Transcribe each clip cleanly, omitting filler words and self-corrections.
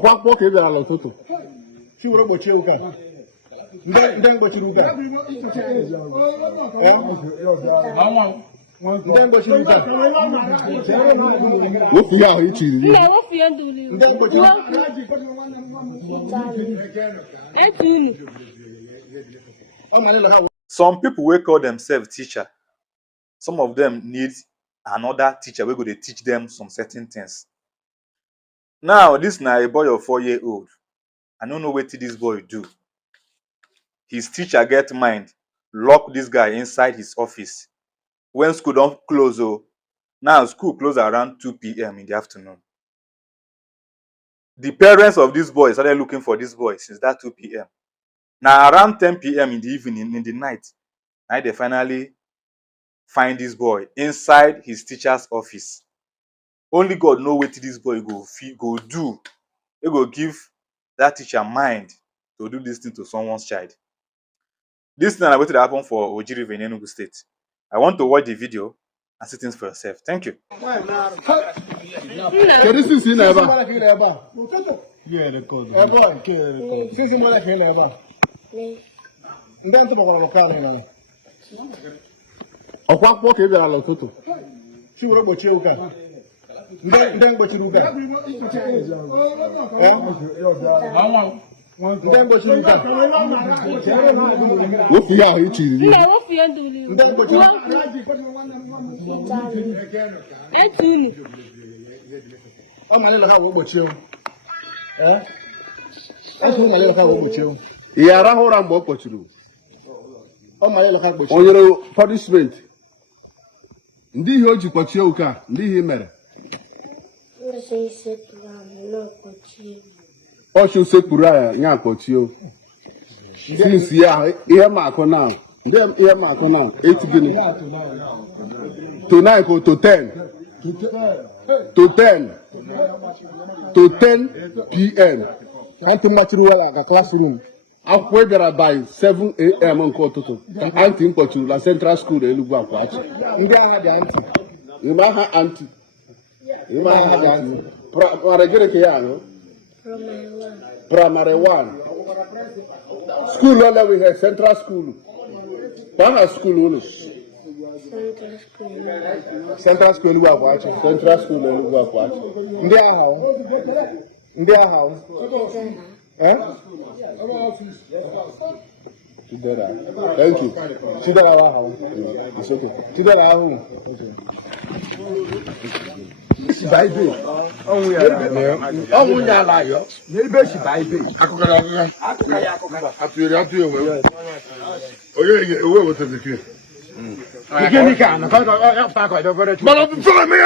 ọkwa mkpọ ka ị bịara n'ụtụtụ chiwere gbochie ụka ndị mgbochiri ụka ndị mgbochiri ụka wepụ ihe ahụ ichiri ndị mgbochiri Some people wey call themselves teacher, some of them need another teacher wey go dey teach them some certain things. Now this na a boy of 4-year-old. I no know wetin this boy do. His teacher get mind lock this guy inside his office when school don close. Now school close around 2 p.m. in the afternoon. The parents of this boy started looking for this boy since that 2 p.m. Now around 10 p.m. in the evening, in the night, now they finally find this boy inside his teacher's office. Only God know what this boy go do. He go give that teacher mind to do this thing to someone's child. This thing is going to happen for Oji River in Enugu State. I want to watch the video and see things for yourself. Thank you. ọkwa mkpọ ka ị bịara n'ụtụtụ chiwere gbochie ụka ndị mgbochiri ụka ndị mgbochiri ụka wepụ ihe ahụ ichiri ndị mgbochiri ọ malịla ha wee gbochie ihe arahụ ụra mgbe ọ kpọchiri o nyere punishment ndị ihe o ji kpọchie ụka ndị ihe mere ọchụ sekpuru ya nya kpọchie since ya ihe makụ na ndị ihe makụ na 8 gịnị to 9 or to 10 to 10 p.m. Kanti machiri wala ka classroom akwụkwọ bịara by 7 a.m. nke ụtụtụ anti mkpọchiri na Central School Enugu Akwachi ndị agha dị anti ime agha anti primary gịnị ka ya anụ primary 1 school ole we have Central School kwa school ụlọ Central School Enugu Akwachi Central School Enugu Akwachi ndị agha Chidera. Thank you. Chidera wow. It's okay. Chidera wow. She Bible. Oh, ya la yo. Maybe she Bible. Akukara. Atu we. Oye, we what is it? Begin can. Pa ko do very. But follow me.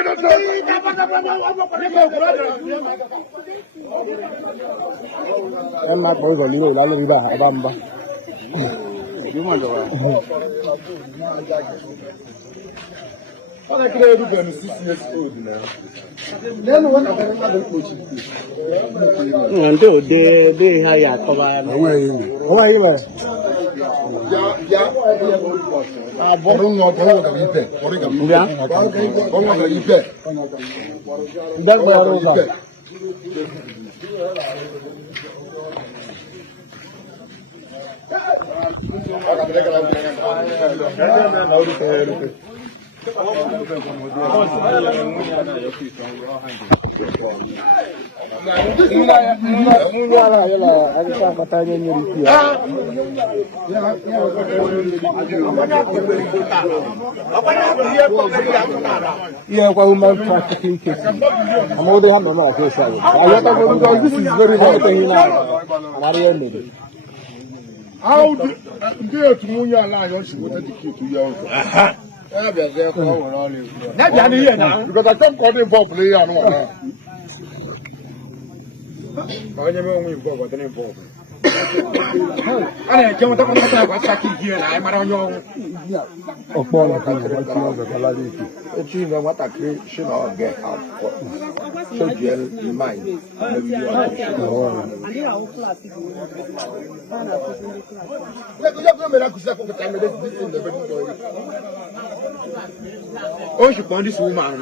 Emma boy go liwo la lori ba abamba. What I could do when 6 years old now. Then when I and they hire cover away. How are you? Ah, bon, no, yeah, well, human trafficking cases. I'm already having a lot of cases. This is very important now. How do you to move your line? You should educate to your because I can't call him for play. I never involved with an involvement. I can't talk about what's happening here. I'm around your of all of the quality. What I creation or get out. Oh, you want this woman?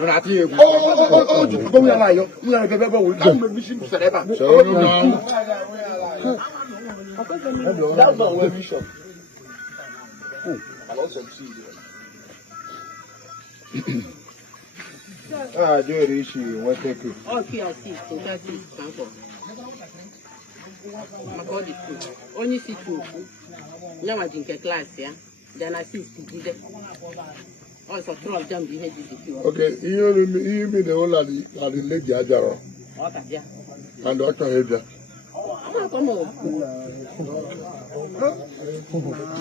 Oh, you go like you are the with some mission to Sareba. So, that's not where we shop. I also see. Ah, do it issue. What take it? Okay, I see. So that's it. Thank you. My God is good. Only see two. Now I drink a class, yeah. Then I see to be there. Also, throw of them behind the Okay, you mean the whole of the leg Jajaro okay, yeah. and Dr. Hedra. Come on.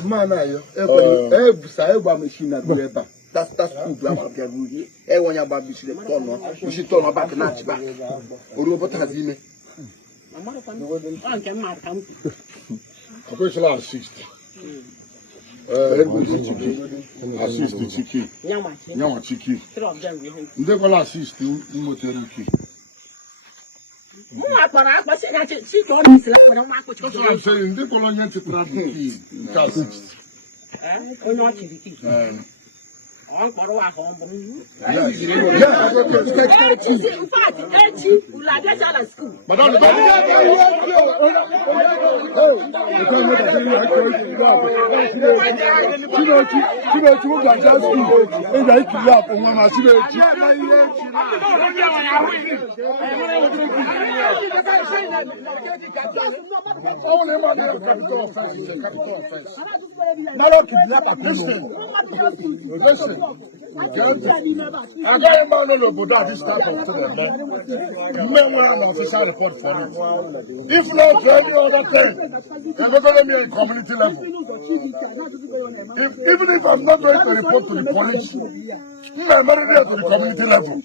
Man, I machine at the That's good. I'm going to get you. Everyone about this. We should turn back and match back. Or robot has in it. Operational assist. Assist the chicken. Yama chicken. They will assist you in motoriki. That's what I'm saying. They call on you to travel. On Paroa home. In fact, will I get out of school? Madame, listen. I got a man about this type of thing. Men will have an official report for it. If not for any other thing, they're not going to be a community level. Even if I'm not going to report to the police, I'm not there to the community level.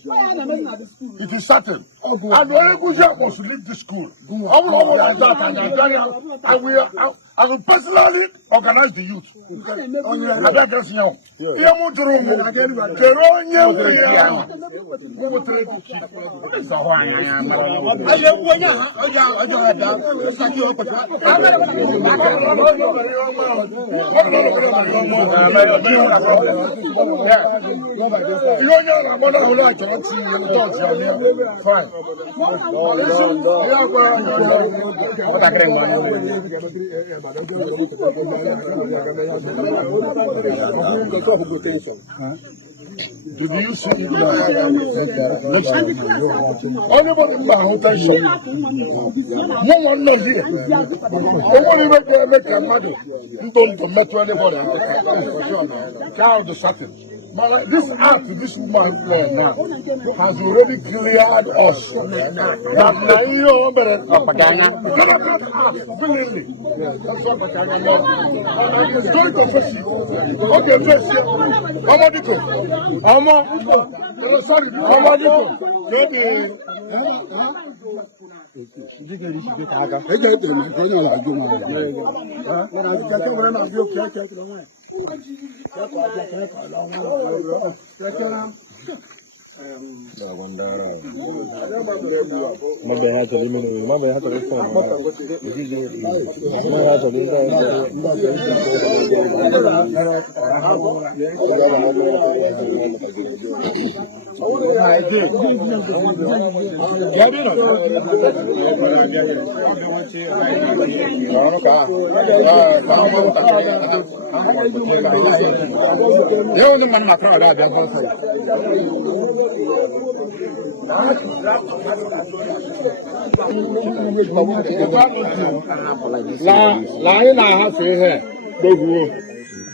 It is certain. And when Abuja was to leave the school, I will like that. I will personally organize the youth. Did you see it? Only one attention. No one knows here. Only make a mother. Don't metro anybody. Child is certain. But this act, this woman now has already cleared us. That you better willingly. That's what Pagana knows. It's going to face it. Okay, face it. Sorry,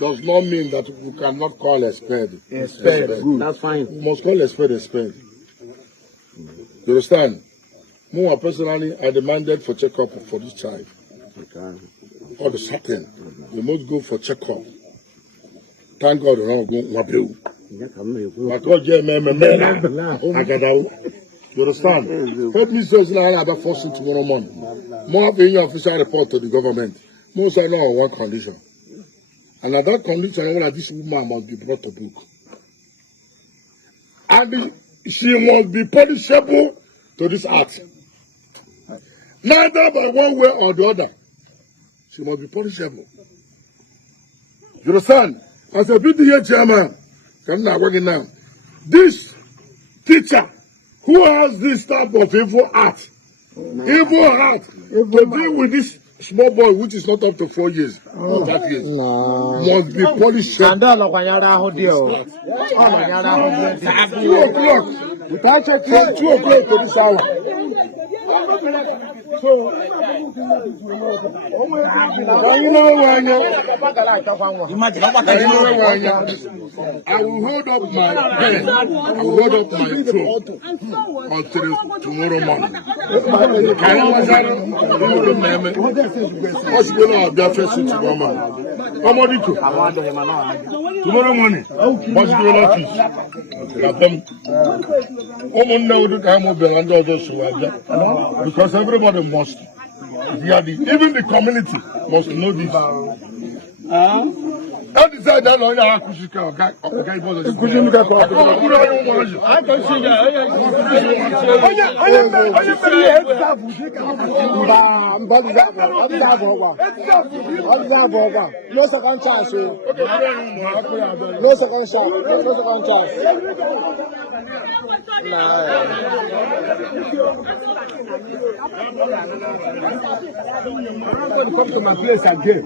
does not mean that we cannot call a spade. That's fine. We must call a spade. You understand? More personally, I demanded for checkup for this child. All the certain, we must go for checkup. Thank God, you understand? Let me say about forcing tomorrow morning. More of your official report to the government. Most I know on one condition. And at that condition, this woman must be brought to book. And she must be punishable to this act. Neither by one way or the other. She must be punishable. You understand? As a PTA chairman, I'm not working now. This teacher who has this type of evil heart, to deal with this small boy which is not up to 4 years, or 5 years, must be punished. And 2 o'clock. From 2 o'clock to this hour. I will hold up my pen. I will hold up my throat until tomorrow morning. Tomorrow morning, because everybody must hear this. Even the community must know this. How decide that lawyer I can see that. No second chance. No second chance. No second chance. Come to my place again.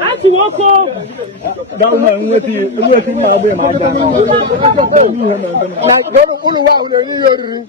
Ati wako dauna ngeti my baby my na ulu wa ulu ni yori